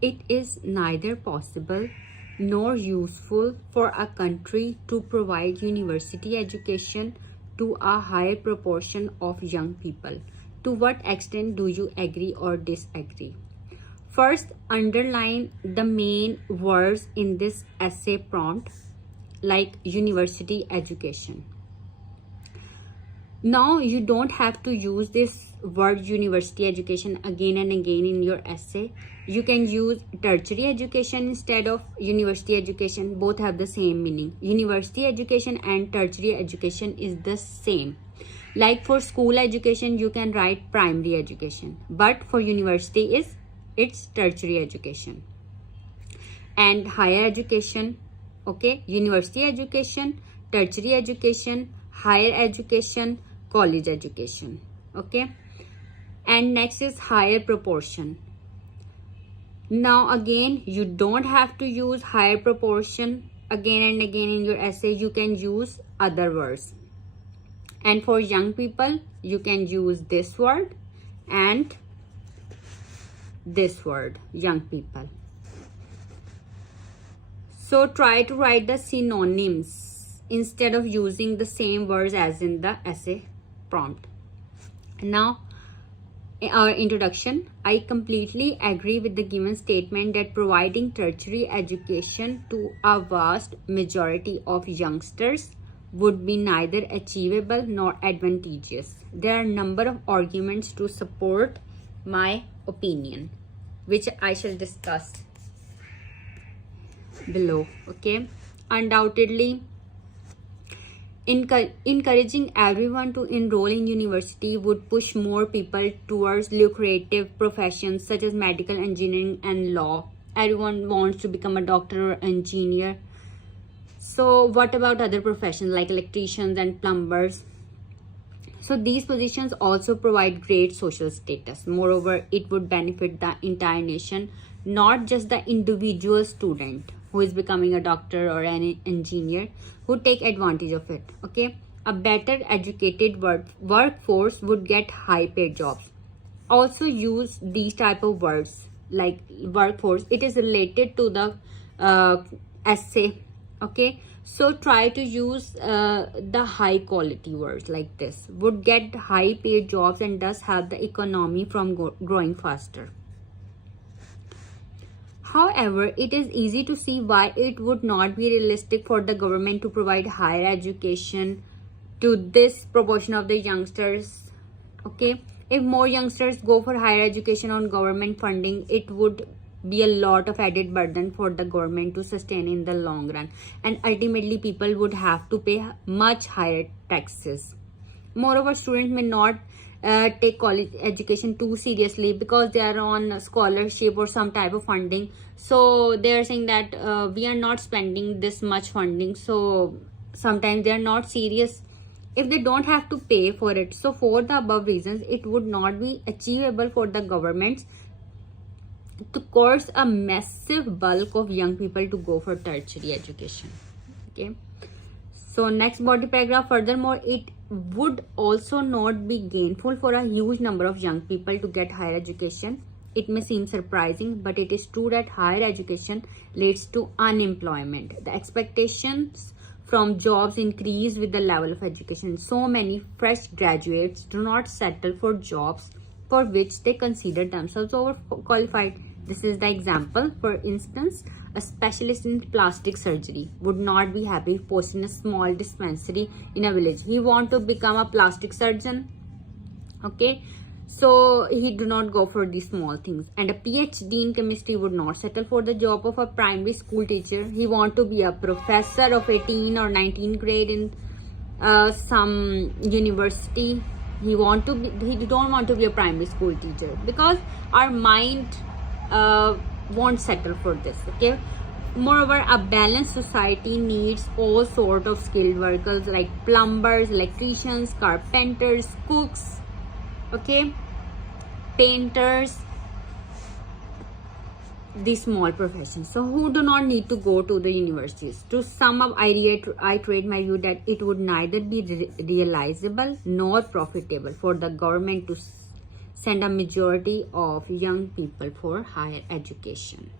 it is neither possible nor useful for a country to provide university education to a higher proportion of young people. To what extent do you agree or disagree? First, underline the main words in this essay prompt, like university education. Now, you don't have to use this word university education again and again in your essay. You can use tertiary education instead of university education. Both have the same meaning. University education and tertiary education is the same. Like for school education, you can write primary education, but for university it's tertiary education. And higher education, okay, university education, tertiary education, higher education, college education, okay. And next is higher proportion. Now again, you don't have to use higher proportion again and again in your essay. You can use other words. And for young people, you can use this word and this word, young people. So try to write the synonyms instead of using the same words as in the essay prompt. Now, our introduction. I completely agree with the given statement that providing tertiary education to a vast majority of youngsters would be neither achievable nor advantageous. There are a number of arguments to support my opinion, which I shall discuss below, okay. Undoubtedly, encouraging everyone to enroll in university would push more people towards lucrative professions such as medical, engineering, and law. Everyone wants to become a doctor or engineer. So what about other professions like electricians and plumbers? So these positions also provide great social status. Moreover, it would benefit the entire nation, not just the individual student who is becoming a doctor or an engineer, who take advantage of it, okay. A better educated workforce would get high paid jobs. Also use these type of words like workforce. It is related to the essay, okay. So try to use the high quality words like this. Would get high paid jobs and thus help the economy from growing faster. However, it is easy to see why it would not be realistic for the government to provide higher education to this proportion of the youngsters, okay. If more youngsters go for higher education on government funding, it would be a lot of added burden for the government to sustain in the long run, and ultimately people would have to pay much higher taxes. Moreover, students may not take college education too seriously because they are on scholarship or some type of funding. So they are saying that we are not spending this much funding, so sometimes they are not serious if they don't have to pay for it. So for the above reasons, it would not be achievable for the governments to coerce a massive bulk of young people to go for tertiary education, okay. So next body paragraph. Furthermore, it would also not be gainful for a huge number of young people to get higher education. It may seem surprising, but it is true that higher education leads to unemployment. The expectations from jobs increase with the level of education. So many fresh graduates do not settle for jobs for which they consider themselves overqualified. This is the example. For instance, a specialist in plastic surgery would not be happy posting a small dispensary in a village. He want to become a plastic surgeon, okay. So he do not go for these small things. And a PhD in chemistry would not settle for the job of a primary school teacher. He want to be a professor of 18 or 19 grade in some university. He don't want to be a primary school teacher because our mind won't settle for this, okay. Moreover, a balanced society needs all sort of skilled workers like plumbers, electricians, carpenters, cooks, okay, painters, these small professions, so who do not need to go to the universities. To sum up, I reiterate my view that it would neither be realizable nor profitable for the government to send a majority of young people for higher education.